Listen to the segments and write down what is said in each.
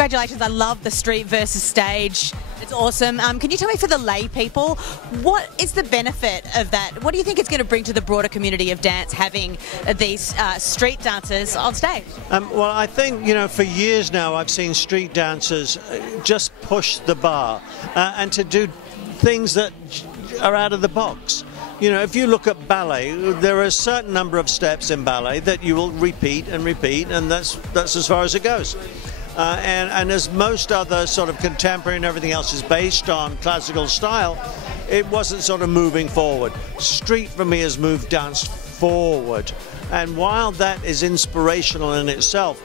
Congratulations, I love the street versus stage. It's awesome. Can you tell me, for the lay people, what is the benefit of that? What do you think it's going to bring to the broader community of dance, having these street dancers on stage? Well, I think, for years now I've seen street dancers just push the bar and to do things that are out of the box. If you look at ballet, there are a certain number of steps in ballet that you will repeat, and that's as far as it goes. And as most other sort of contemporary and everything else is based on classical style, it wasn't sort of moving forward. Street for me has moved dance forward. And while that is inspirational in itself,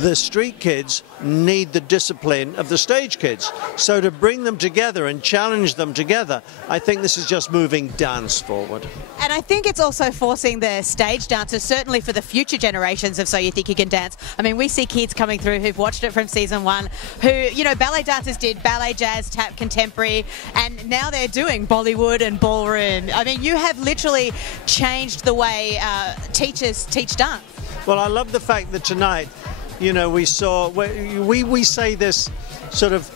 the street kids need the discipline of the stage kids. So to bring them together and challenge them together, I think this is just moving dance forward. And I think it's also forcing the stage dancers, certainly for the future generations of So You Think You Can Dance. I mean, we see kids coming through who've watched it from season 1, who, ballet dancers did ballet, jazz, tap, contemporary, and now they're doing Bollywood and ballroom. I mean, you have literally changed the way teachers teach dance. Well, I love the fact that tonight, we saw, we say this sort of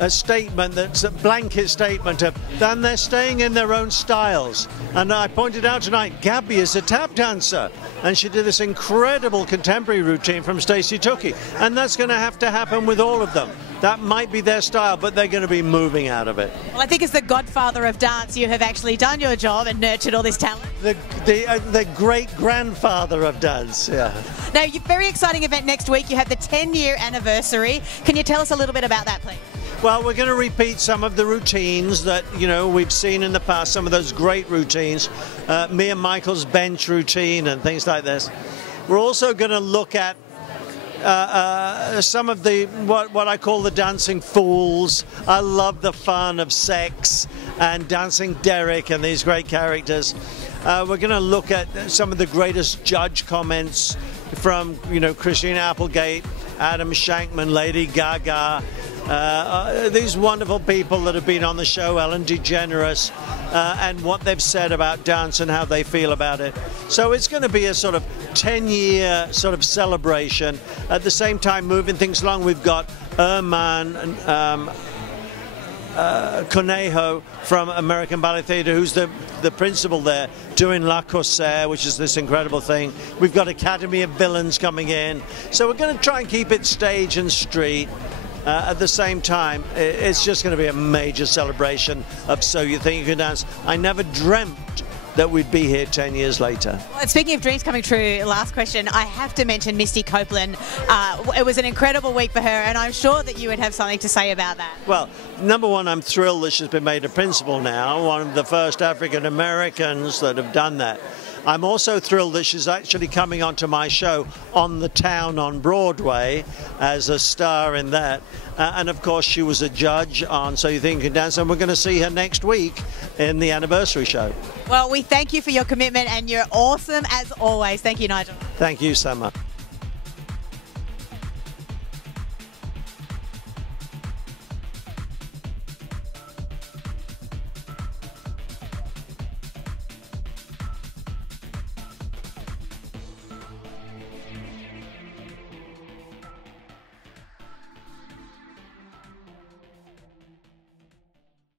a statement that's a blanket statement of, then they're staying in their own styles. And I pointed out tonight, Gabby is a tap dancer, and she did this incredible contemporary routine from Stacey Tookie. And that's going to have to happen with all of them. That might be their style, but they're going to be moving out of it. Well, I think as the godfather of dance, you have actually done your job and nurtured all this talent. The great-grandfather of dance, yeah. Now, your very exciting event next week. You have the 10-year anniversary. Can you tell us a little bit about that, please? Well, we're going to repeat some of the routines that, we've seen in the past, some of those great routines, me and Michael's bench routine and things like this. We're also going to look at some of the what I call the dancing fools. I love the fun of Sex and Dancing Derek and these great characters. We're going to look at some of the greatest judge comments from Christina Applegate, Adam Shankman, Lady Gaga, these wonderful people that have been on the show, Ellen DeGeneres, and what they've said about dance and how they feel about it. So it's going to be a sort of 10-year sort of celebration. At the same time, moving things along, we've got Erman Conejo from American Ballet Theatre, who's the principal there, doing La Corsaire, which is this incredible thing. We've got Academy of Villains coming in. So we're going to try and keep it stage and street. At the same time, it's just going to be a major celebration of So You Think You Can Dance. I never dreamt that we'd be here 10 years later. Well, speaking of dreams coming true, last question, I have to mention Misty Copeland. It was an incredible week for her, and I'm sure that you would have something to say about that. Well, number one, I'm thrilled that she's been made a principal now, one of the first African Americans that have done that. I'm also thrilled that she's actually coming onto my show On the Town on Broadway as a star in that. And of course, she was a judge on So You Think You Can Dance, and we're going to see her next week in the anniversary show. Well, we thank you for your commitment, and you're awesome as always. Thank you, Nigel. Thank you so much.